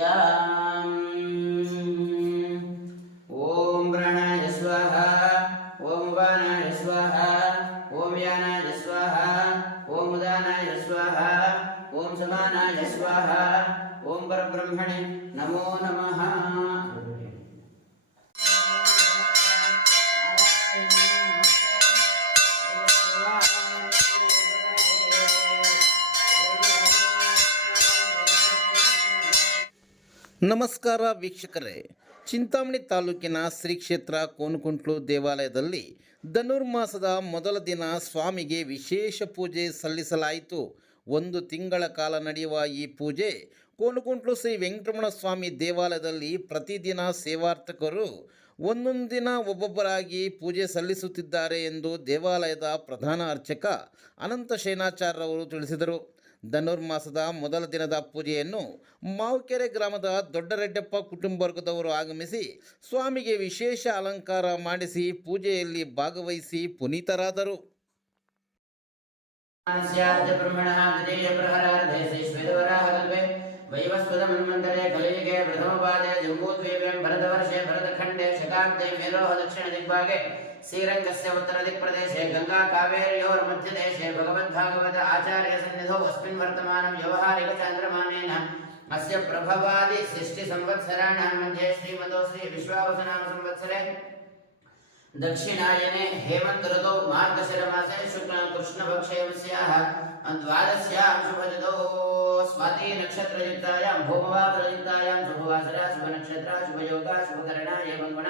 ॐ प्राणाय स्वाहा ॐ वानाय स्वाहा ॐ यानाय स्वाहा ॐ उदानाय स्वाहा ॐ समानाय स्वाहा ॐ परब्रह्मणे नमो नमः ನಮಸ್ಕಾರ ವೀಕ್ಷಕರೇ. ಚಿಂತಾಮಣಿ ತಾಲೂಕಿನ ಶ್ರೀ ಕ್ಷೇತ್ರ ಕೋನಕುಂಟ್ಲು ದೇವಾಲಯದಲ್ಲಿ ಧನುರ್ಮಾಸದ ಮೊದಲ ದಿನ ಸ್ವಾಮಿಗೆ ವಿಶೇಷ ಪೂಜೆ ಸಲ್ಲಿಸಲಾಯಿತು. ಒಂದು ತಿಂಗಳ ಕಾಲ ನಡೆಯುವ ಈ ಪೂಜೆ ಕೋನುಕುಂಟ್ಲು ಶ್ರೀ ವೆಂಕಟರಮಣ ಸ್ವಾಮಿ ದೇವಾಲಯದಲ್ಲಿ ಪ್ರತಿದಿನ ಸೇವಾರ್ಥಕರು ಒಂದೊಂದು ದಿನ ಒಬ್ಬೊಬ್ಬರಾಗಿ ಪೂಜೆ ಸಲ್ಲಿಸುತ್ತಿದ್ದಾರೆ ಎಂದು ದೇವಾಲಯದ ಪ್ರಧಾನ ಅರ್ಚಕ ಅನಂತ ಶೇನಾಚಾರ್ಯವರು ತಿಳಿಸಿದರು. ಧನುರ್ಮಾಸದ ಮೊದಲ ದಿನದ ಪೂಜೆಯನ್ನು ಮಾವುಕೆರೆ ಗ್ರಾಮದ ದೊಡ್ಡರೆಡ್ಡಪ್ಪ ಕುಟುಂಬವರ್ಗದವರು ಆಗಮಿಸಿ ಸ್ವಾಮಿಗೆ ವಿಶೇಷ ಅಲಂಕಾರ ಮಾಡಿಸಿ ಪೂಜೆಯಲ್ಲಿ ಭಾಗವಹಿಸಿ ಪುನೀತರಾದರು. श्रीरङ्गस्य उत्तरदिक्प्रदेशे गङ्गा कावेर्योर्मध्यदेशे भगवद्भागवत आचार्यसन्निधौ अस्मिन् वर्तमानं व्यवहारिकचान्द्रमानेन अस्य प्रभवादि सृष्टिसंवत्सराणां मध्ये श्रीमदो श्रीविश्वावसनाम संवत्सरे दक्षिणायने हेमन्त ऋतौ मार्गशिरमासे शुक्ल कृष्णपक्षयोस्याः द्वादश्यां शुभजतौ स्वाति नक्षत्रयुक्तायां भूमवासरयुक्तायां शुभवासरा शुभनक्षत्रा शुभयोगा शुभकरणा एवं गुण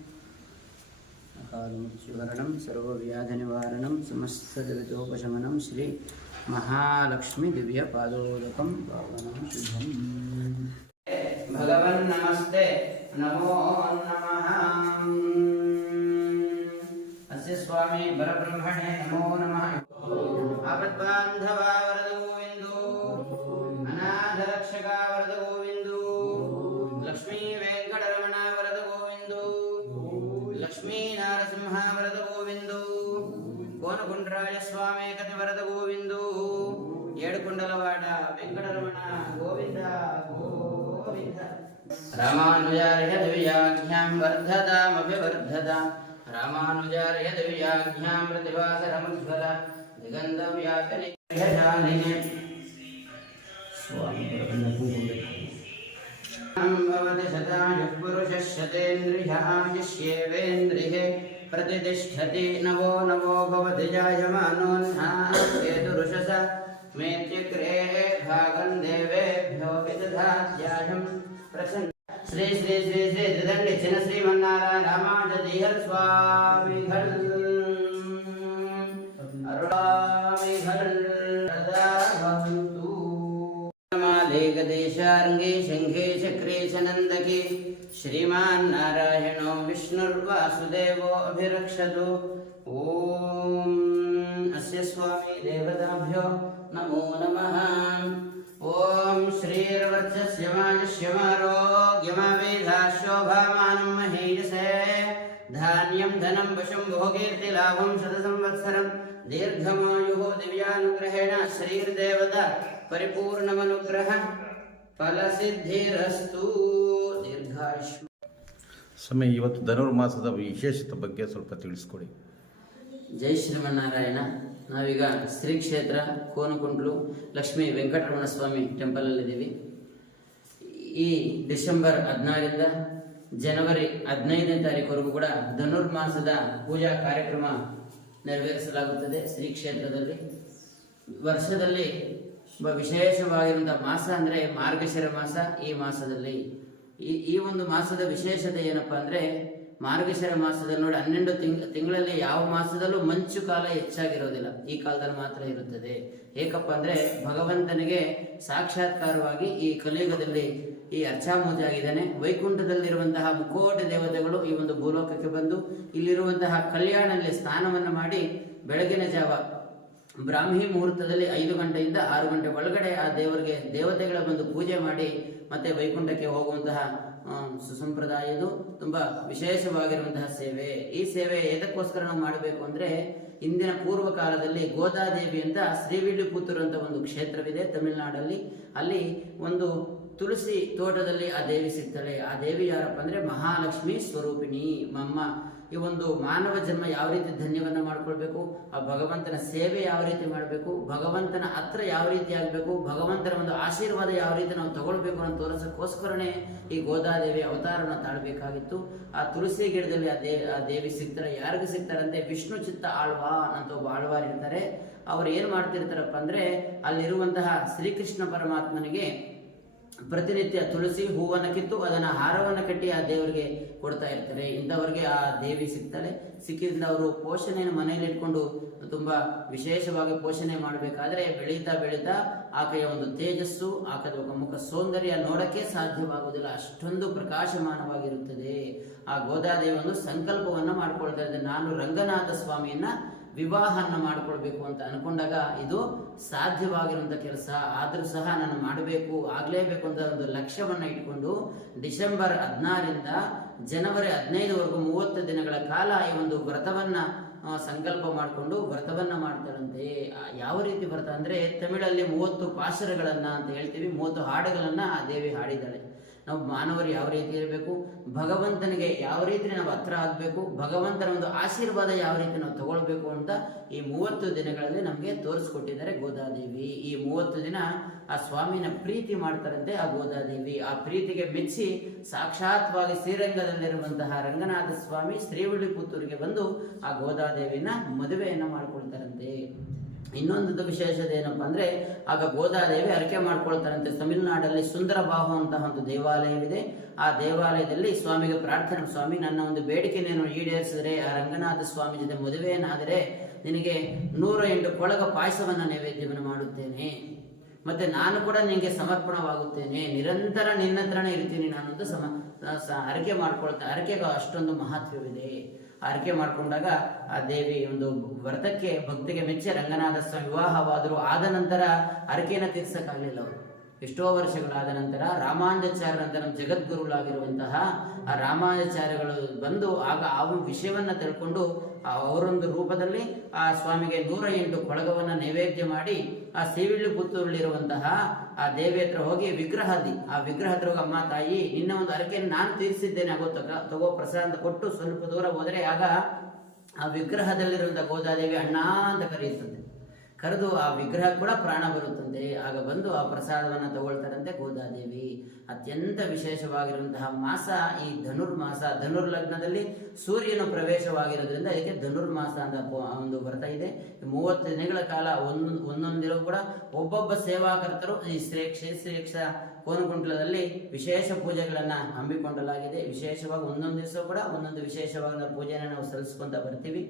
కాలుష్యవరణం సర్వవ్యాధనివారణం సమస్తదవితోపశమనం శ్రీ మహాలక్ష్మి దివ్య పాదోదకం పావనం శుభం. భగవన్ నమస్తే నమో నమ. అస్య స్వామి పరబ్రహ్మణే నమో वेङ्कटरमण गोविन्द गोविन्द रामानुजार्हद्वियाख्यां वर्धतामभिवर्धता रामानुजार्हद्वियाख्यां प्रतिभासरमुज्ज्वल दिगन्तव्याकरिहजालिने स्वामी भवति शतायुः पुरुषः शतेन्द्रियायुष्येवेन्द्रिये प्रतिष्ठति नवो नवो भवति जायमानोन्ना हेतुरुषस मेत्यग्रे भागं देवेभ्यो विदधाध्यायं प्रसन्न श्री श्री श्री श्री त्रिदण्डि चिन श्रीमन्नारायण रामाजदीहर स्वामिघल अरुणामिघल सदा भवन्तु मालेकदेशार्ङ्गे शङ्खे चक्रे च नन्दके श्रीमान् नारायणो विष्णुर्वासुदेवो अभिरक्षतु ॐ अस्य स्वामी देवताभ्यो नमो नमः ॐ श्रीर्वर्चस्य मायुष्यमारोग्यमावेधाशोभामानं महीयसे धान्यं धनं वशं भोगीर्तिलाभं शतसंवत्सरं दीर्घमायुः दिव्यानुग्रहेण श्रीर्देवता परिपूर्णमनुग्रह ಫಲಸಿದ್ಧಿರಸ್ತು ದೀರ್ಘಾಯುಷ್ಮ ಸ್ವಾಮಿ ಇವತ್ತು ಧನುರ್ಮಾಸದ ವಿಶೇಷತೆ ಬಗ್ಗೆ ಸ್ವಲ್ಪ ತಿಳಿಸ್ಕೊಡಿ ಜೈ ಶ್ರೀಮನ್ನಾರಾಯಣ ನಾವೀಗ ಶ್ರೀ ಕ್ಷೇತ್ರ ಕೋನಕುಂಟ್ಲು ಲಕ್ಷ್ಮೀ ವೆಂಕಟರಮಣ ಸ್ವಾಮಿ ಟೆಂಪಲಲ್ಲಿದ್ದೀವಿ ಈ ಡಿಸೆಂಬರ್ ಹದಿನಾರರಿಂದ ಜನವರಿ ಹದಿನೈದನೇ ತಾರೀಕುವರೆಗೂ ಕೂಡ ಧನುರ್ಮಾಸದ ಪೂಜಾ ಕಾರ್ಯಕ್ರಮ ನೆರವೇರಿಸಲಾಗುತ್ತದೆ ಶ್ರೀ ಕ್ಷೇತ್ರದಲ್ಲಿ. ವರ್ಷದಲ್ಲಿ ವಿಶೇಷವಾಗಿರುವಂಥ ಮಾಸ ಅಂದರೆ ಮಾರ್ಗಶಿರ ಮಾಸ ಈ ಮಾಸದಲ್ಲಿ. ಈ ಈ ಒಂದು ಮಾಸದ ವಿಶೇಷತೆ ಏನಪ್ಪ ಅಂದರೆ ಮಾರ್ಗಶಿರ ಮಾಸದಲ್ಲಿ ನೋಡಿ ಹನ್ನೆರಡು ತಿಂಗ್, ತಿಂಗಳಲ್ಲಿ ಯಾವ ಮಾಸದಲ್ಲೂ ಮಂಚು ಕಾಲ ಹೆಚ್ಚಾಗಿರೋದಿಲ್ಲ. ಈ ಕಾಲದಲ್ಲಿ ಮಾತ್ರ ಇರುತ್ತದೆ. ಏಕಪ್ಪ ಅಂದರೆ ಭಗವಂತನಿಗೆ ಸಾಕ್ಷಾತ್ಕಾರವಾಗಿ ಈ ಕಲಿಯುಗದಲ್ಲಿ ಈ ಅರ್ಚಾಮೂಜ ಆಗಿದ್ದಾನೆ. ವೈಕುಂಠದಲ್ಲಿರುವಂತಹ ಮುಖೋಟ ದೇವತೆಗಳು ಈ ಒಂದು ಭೂಲೋಕಕ್ಕೆ ಬಂದು ಇಲ್ಲಿರುವಂತಹ ಕಲ್ಯಾಣದಲ್ಲಿ ಸ್ನಾನವನ್ನು ಮಾಡಿ ಬೆಳಗಿನ ಜಾವ ಬ್ರಾಹ್ಮಿ ಮುಹೂರ್ತದಲ್ಲಿ ಐದು ಗಂಟೆಯಿಂದ ಆರು ಗಂಟೆ ಒಳಗಡೆ ಆ ದೇವರಿಗೆ ದೇವತೆಗಳ ಬಂದು ಪೂಜೆ ಮಾಡಿ ಮತ್ತೆ ವೈಕುಂಠಕ್ಕೆ ಹೋಗುವಂತಹ ಸುಸಂಪ್ರದಾಯದು ತುಂಬಾ ವಿಶೇಷವಾಗಿರುವಂತಹ ಸೇವೆ. ಈ ಸೇವೆ ಎದಕ್ಕೋಸ್ಕರ ನಾವು ಮಾಡಬೇಕು ಅಂದ್ರೆ ಇಂದಿನ ಪೂರ್ವ ಕಾಲದಲ್ಲಿ ಗೋದಾದೇವಿ ಅಂತ ಶ್ರೀವಿಲ್ಲಿಪುತ್ತೂರು ಅಂತ ಒಂದು ಕ್ಷೇತ್ರವಿದೆ ತಮಿಳುನಾಡಲ್ಲಿ. ಅಲ್ಲಿ ಒಂದು ತುಳಸಿ ತೋಟದಲ್ಲಿ ಆ ದೇವಿ ಸಿಗ್ತಾಳೆ. ಆ ದೇವಿ ಯಾರಪ್ಪ ಅಂದ್ರೆ ಮಹಾಲಕ್ಷ್ಮಿ ಸ್ವರೂಪಿಣಿ. ಮಮ್ಮ, ಈ ಒಂದು ಮಾನವ ಜನ್ಮ ಯಾವ ರೀತಿ ಧನ್ಯವನ್ನ ಮಾಡ್ಕೊಳ್ಬೇಕು? ಆ ಭಗವಂತನ ಸೇವೆ ಯಾವ ರೀತಿ ಮಾಡಬೇಕು? ಭಗವಂತನ ಹತ್ರ ಯಾವ ರೀತಿ ಆಗಬೇಕು? ಭಗವಂತನ ಒಂದು ಆಶೀರ್ವಾದ ಯಾವ ರೀತಿ ನಾವು ತಗೊಳ್ಬೇಕು ಅಂತ ತೋರಿಸೋಕ್ಕೋಸ್ಕರನೇ ಈ ಗೋದಾದೇವಿ ಅವತಾರನ ತಾಳ್ಬೇಕಾಗಿತ್ತು. ಆ ತುಳಸಿ ಗಿಡದಲ್ಲಿ ಆ ದೇ, ಆ ದೇವಿ ಸಿಗ್ತಾರೆ ಯಾರಿಗೂ ಸಿಗ್ತಾರಂತೆ ವಿಷ್ಣು ಚಿತ್ತ ಆಳ್ವಾ ಅಂತ ಒಬ್ಬ ಆಳ್ವಾರ್ ಇರ್ತಾರೆ. ಅವ್ರು ಏನು ಮಾಡ್ತಿರ್ತಾರಪ್ಪ ಅಂದ್ರೆ ಅಲ್ಲಿರುವಂತಹ ಶ್ರೀಕೃಷ್ಣ ಪರಮಾತ್ಮನಿಗೆ ಪ್ರತಿನಿತ್ಯ ತುಳಸಿ ಹೂವನ್ನು ಕಿತ್ತು ಅದನ್ನು ಹಾರವನ್ನು ಕಟ್ಟಿ ಆ ದೇವರಿಗೆ ಕೊಡ್ತಾ ಇರ್ತಾರೆ ಇಂಥವ್ರಿಗೆ ಆ ದೇವಿ ಸಿಗ್ತಾಳೆ. ಸಿಕ್ಕಿದ್ರಿಂದ ಅವರು ಪೋಷಣೆಯನ್ನು ಮನೆಯಲ್ಲಿ ಇಟ್ಕೊಂಡು ತುಂಬಾ ವಿಶೇಷವಾಗಿ ಪೋಷಣೆ ಮಾಡಬೇಕಾದ್ರೆ ಬೆಳೀತಾ ಬೆಳೀತಾ ಆಕೆಯ ಒಂದು ತೇಜಸ್ಸು ಆಕೆಯ ಮುಖ ಸೌಂದರ್ಯ ನೋಡಕ್ಕೆ ಸಾಧ್ಯವಾಗುವುದಿಲ್ಲ. ಅಷ್ಟೊಂದು ಪ್ರಕಾಶಮಾನವಾಗಿರುತ್ತದೆ. ಆ ಗೋದಾದೇವಿ ಒಂದು ಸಂಕಲ್ಪವನ್ನು ಮಾಡ್ಕೊಳ್ತಾ ಇದ್ದೆ ನಾನು ರಂಗನಾಥ ಸ್ವಾಮಿಯನ್ನ ವಿವಾಹನ ಮಾಡಿಕೊಳ್ಬೇಕು ಅಂತ ಅನ್ಕೊಂಡಾಗ ಇದು ಸಾಧ್ಯವಾಗಿರುವಂಥ ಕೆಲಸ. ಆದರೂ ಸಹ ನಾನು ಮಾಡಬೇಕು, ಆಗಲೇಬೇಕು ಅಂತ ಒಂದು ಲಕ್ಷ್ಯವನ್ನ ಇಟ್ಕೊಂಡು ಡಿಸೆಂಬರ್ ಹದಿನಾರರಿಂದ ಜನವರಿ ಹದಿನೈದವರೆಗೂ ಮೂವತ್ತು ದಿನಗಳ ಕಾಲ ಈ ಒಂದು ವ್ರತವನ್ನು ಸಂಕಲ್ಪ ಮಾಡಿಕೊಂಡು ವ್ರತವನ್ನು ಮಾಡ್ತಾರಂತೆ. ಯಾವ ರೀತಿ ವ್ರತ ಅಂದ್ರೆ ತಮಿಳಲ್ಲಿ ಮೂವತ್ತು ಪಾಶರಗಳನ್ನ ಅಂತ ಹೇಳ್ತೀವಿ, ಮೂವತ್ತು ಹಾಡುಗಳನ್ನ ಆ ದೇವಿ ಹಾಡಿದ್ದಾಳೆ. ನಾವು ಮಾನವರು ಯಾವ ರೀತಿ ಇರಬೇಕು? ಭಗವಂತನಿಗೆ ಯಾವ ರೀತಿ ನಾವು ಹತ್ರ ಆಗಬೇಕು? ಭಗವಂತನ ಒಂದು ಆಶೀರ್ವಾದ ಯಾವ ರೀತಿ ನಾವು ತಗೊಳ್ಬೇಕು ಅಂತ ಈ ಮೂವತ್ತು ದಿನಗಳಲ್ಲಿ ನಮಗೆ ತೋರಿಸ್ಕೊಟ್ಟಿದ್ದಾರೆ ಗೋದಾದೇವಿ. ಈ ಮೂವತ್ತು ದಿನ ಆ ಸ್ವಾಮಿನ ಪ್ರೀತಿ ಮಾಡ್ತಾರಂತೆ ಆ ಗೋದಾದೇವಿ. ಆ ಪ್ರೀತಿಗೆ ಮೆಚ್ಚಿ ಸಾಕ್ಷಾತ್ವಾಗಿ ಶ್ರೀರಂಗದಲ್ಲಿರುವಂತಹ ರಂಗನಾಥ ಸ್ವಾಮಿ ಶ್ರೀವಿಳ್ಳಿಪುತ್ತೂರಿಗೆ ಬಂದು ಆ ಗೋದಾದೇವಿನ ಮದುವೆಯನ್ನು ಮಾಡ್ಕೊಳ್ತಾರಂತೆ. ಇನ್ನೊಂದು ವಿಶೇಷತೆ ಏನಪ್ಪಾ ಅಂದರೆ, ಆಗ ಗೋದಾದೇವಿ ಹರಕೆ ಮಾಡ್ಕೊಳ್ತಾರಂತೆ. ತಮಿಳುನಾಡಲ್ಲಿ ಸುಂದರಬಾಹು ಅಂತ ಒಂದು ದೇವಾಲಯವಿದೆ. ಆ ದೇವಾಲಯದಲ್ಲಿ ಸ್ವಾಮಿಗೆ ಪ್ರಾರ್ಥನೆ, ಸ್ವಾಮಿ, ನನ್ನ ಒಂದು ಬೇಡಿಕೆ ನೀನು ಈಡೇರಿಸಿದ್ರೆ, ಆ ರಂಗನಾಥ ಸ್ವಾಮಿ ಜೊತೆ ಮದುವೆಯನ್ನಾದರೆ ನಿನಗೆ ನೂರ ಎಂಟು ಕೊಳಗ ಪಾಯಸವನ್ನು ನೈವೇದ್ಯವನ್ನು ಮಾಡುತ್ತೇನೆ. ಮತ್ತೆ ನಾನು ಕೂಡ ನಿನಗೆ ಸಮರ್ಪಣವಾಗುತ್ತೇನೆ. ನಿರಂತರ ನಿನ್ನ ಹತ್ರನೇ ಇರ್ತೀನಿ ನಾನು ಅಂತ ಸಮ ಹರಕೆ ಮಾಡ್ಕೊಳ್ತಾ, ಹರಕೆಗೆ ಅಷ್ಟೊಂದು ಮಹತ್ವವಿದೆ. ಆ ಮಾಡಿಕೊಂಡಾಗ ಮಾಡ್ಕೊಂಡಾಗ ಆ ದೇವಿ ಒಂದು ವ್ರತಕ್ಕೆ ಭಕ್ತಿಗೆ ಮೆಚ್ಚಿ ರಂಗನಾಥ ಸ್ವಾಮಿ ವಿವಾಹವಾದರೂ ಆದ ನಂತರ ಅರಕೆಯನ್ನು ತೀರ್ಸಕ್ಕಾಗಲಿಲ್ಲ ಅವರು. ಎಷ್ಟೋ ವರ್ಷಗಳಾದ ನಂತರ ರಾಮಾನುಜಾಚಾರ್ಯ ಅಂತ ನಮ್ಮ ಜಗದ್ಗುರುಗಳಾಗಿರುವಂತಹ ಆ ರಾಮಾನುಜಾಚಾರ್ಯಗಳು ಬಂದು ಆಗ ಆ ವಿಷಯವನ್ನು ತಿಳ್ಕೊಂಡು ಅವರೊಂದು ರೂಪದಲ್ಲಿ ಆ ಸ್ವಾಮಿಗೆ ನೂರ ಎಂಟು ಕೊಳಗವನ್ನು ನೈವೇದ್ಯ ಮಾಡಿ ಆ ಸೀವಿಳ್ಳಿ ಪುತ್ತೂರಲ್ಲಿರುವಂತಹ ಆ ದೇವಿ ಹತ್ರ ಹೋಗಿ ವಿಗ್ರಹದಿ ಆ ವಿಗ್ರಹ ಹತ್ರ ಅಮ್ಮ, ತಾಯಿ, ನಿನ್ನ ಒಂದು ಅರಕೆಯನ್ನು ನಾನು ತೀರಿಸಿದ್ದೇನೆ, ಆಗೋ ತಗ ತಗೋ ಪ್ರಸಾದ ಕೊಟ್ಟು ಸ್ವಲ್ಪ ದೂರ ಹೋದರೆ ಆಗ ಆ ವಿಗ್ರಹದಲ್ಲಿರುವಂತಹ ಗೋದಾದೇವಿ ಅಣ್ಣ ಅಂತ ಕರೆಯುತ್ತದೆ. ಕರೆದು ಆ ವಿಗ್ರಹ ಕೂಡ ಪ್ರಾಣ ಬರುತ್ತಂತೆ. ಆಗ ಬಂದು ಆ ಪ್ರಸಾದವನ್ನು ತಗೊಳ್ತಾರಂತೆ ಗೋದಾದೇವಿ. ಅತ್ಯಂತ ವಿಶೇಷವಾಗಿರುವಂತಹ ಮಾಸ, ಈ ಧನುರ್ಮಾಸ ಧನುರ್ ಲಗ್ನದಲ್ಲಿ ಸೂರ್ಯನು ಪ್ರವೇಶವಾಗಿರೋದ್ರಿಂದ ಇದಕ್ಕೆ ಧನುರ್ಮಾಸ ಅಂತ ಒಂದು ಬರ್ತಾ ಇದೆ. ಮೂವತ್ತು ದಿನಗಳ ಕಾಲ ಒಂದೊಂದು ಒಂದೊಂದಿರೋ ಕೂಡ ಒಬ್ಬೊಬ್ಬ ಸೇವಾಕರ್ತರು ಈ ಶ್ರೇಕ್ಷ ಶ್ರೇಕ್ಷ ಕೋನಗುಂಟ್ಲದಲ್ಲಿ ವಿಶೇಷ ಪೂಜೆಗಳನ್ನು ಹಮ್ಮಿಕೊಳ್ಳಲಾಗಿದೆ ವಿಶೇಷವಾಗಿ ಒಂದೊಂದು ದಿವಸ ಕೂಡ ಒಂದೊಂದು ವಿಶೇಷವಾಗಿ ನಾವು ಪೂಜೆಯನ್ನು ನಾವು ಸಲ್ಲಿಸ್ಕೊಂತ ಬರ್ತೀವಿ.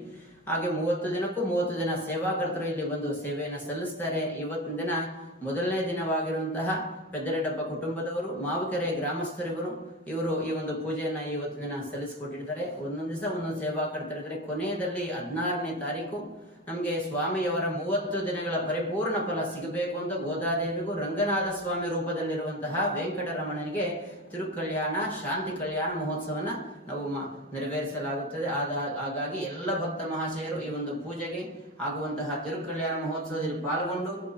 ಹಾಗೆ ಮೂವತ್ತು ದಿನಕ್ಕೂ ಮೂವತ್ತು ದಿನ ಸೇವಾಕರ್ತರು ಇಲ್ಲಿ ಬಂದು ಸೇವೆಯನ್ನು ಸಲ್ಲಿಸ್ತಾರೆ. ಇವತ್ತಿನ ದಿನ ಮೊದಲನೇ ದಿನವಾಗಿರುವಂತಹ ಪೆದ್ದರೆಡ್ಡಪ್ಪ ಕುಟುಂಬದವರು, ಮಾವುಕೆರೆ ಗ್ರಾಮಸ್ಥರಿವರು, ಇವರು ಈ ಒಂದು ಪೂಜೆಯನ್ನು ಇವತ್ತಿನ ದಿನ ಸಲ್ಲಿಸಿಕೊಟ್ಟಿರ್ತಾರೆ. ಒಂದೊಂದು ದಿವಸ ಒಂದೊಂದು ಸೇವಾಕರ್ತರಿದ್ದಾರೆ. ಕೊನೆಯಲ್ಲಿ ಹದಿನಾರನೇ ತಾರೀಕು ನಮಗೆ ಸ್ವಾಮಿಯವರ ಮೂವತ್ತು ದಿನಗಳ ಪರಿಪೂರ್ಣ ಫಲ ಸಿಗಬೇಕು ಅಂತ ಗೋದಾದೇವಿಗೂ ರಂಗನಾಥ ಸ್ವಾಮಿ ರೂಪದಲ್ಲಿರುವಂತಹ ವೆಂಕಟರಮಣನಿಗೆ ತಿರುಕಲ್ಯಾಣ, ಶಾಂತಿ ಕಲ್ಯಾಣ ಮಹೋತ್ಸವನ ನಾವು ನೆರವೇರಿಸಲಾಗುತ್ತದೆ. ಆದ- ಹಾಗಾಗಿ ಎಲ್ಲ ಭಕ್ತ ಮಹಾಶಯರು ಈ ಒಂದು ಪೂಜೆಗೆ ಆಗುವಂತಹ ತಿರುಕಲ್ಯಾಣ ಮಹೋತ್ಸವದಲ್ಲಿ ಪಾಲ್ಗೊಂಡು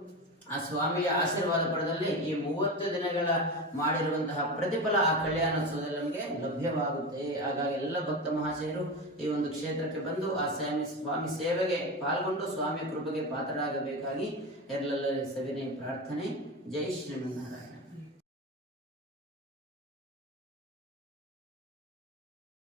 ಆ ಸ್ವಾಮಿಯ ಆಶೀರ್ವಾದ ಪಡೆದಲ್ಲಿ ಈ ಮೂವತ್ತು ದಿನಗಳ ಮಾಡಿರುವಂತಹ ಪ್ರತಿಫಲ ಆ ಕಲ್ಯಾಣೋತ್ಸವದಲ್ಲಿ ನಮಗೆ ಲಭ್ಯವಾಗುತ್ತೆ. ಹಾಗಾಗಿ ಎಲ್ಲ ಭಕ್ತ ಮಹಾಶಯರು ಈ ಒಂದು ಕ್ಷೇತ್ರಕ್ಕೆ ಬಂದು ಆ ಸ್ವಾಮಿ ಸ್ವಾಮಿ ಸೇವೆಗೆ ಪಾಲ್ಗೊಂಡು ಸ್ವಾಮಿ ಕೃಪೆಗೆ ಪಾತ್ರರಾಗಬೇಕಾಗಿ ಎಲ್ಲೆಲ್ಲರಲ್ಲಿ ಸವಿನಯ ಪ್ರಾರ್ಥನೆ. ಜೈ ಶ್ರೀಮನ್ನಾರಾಯಣ.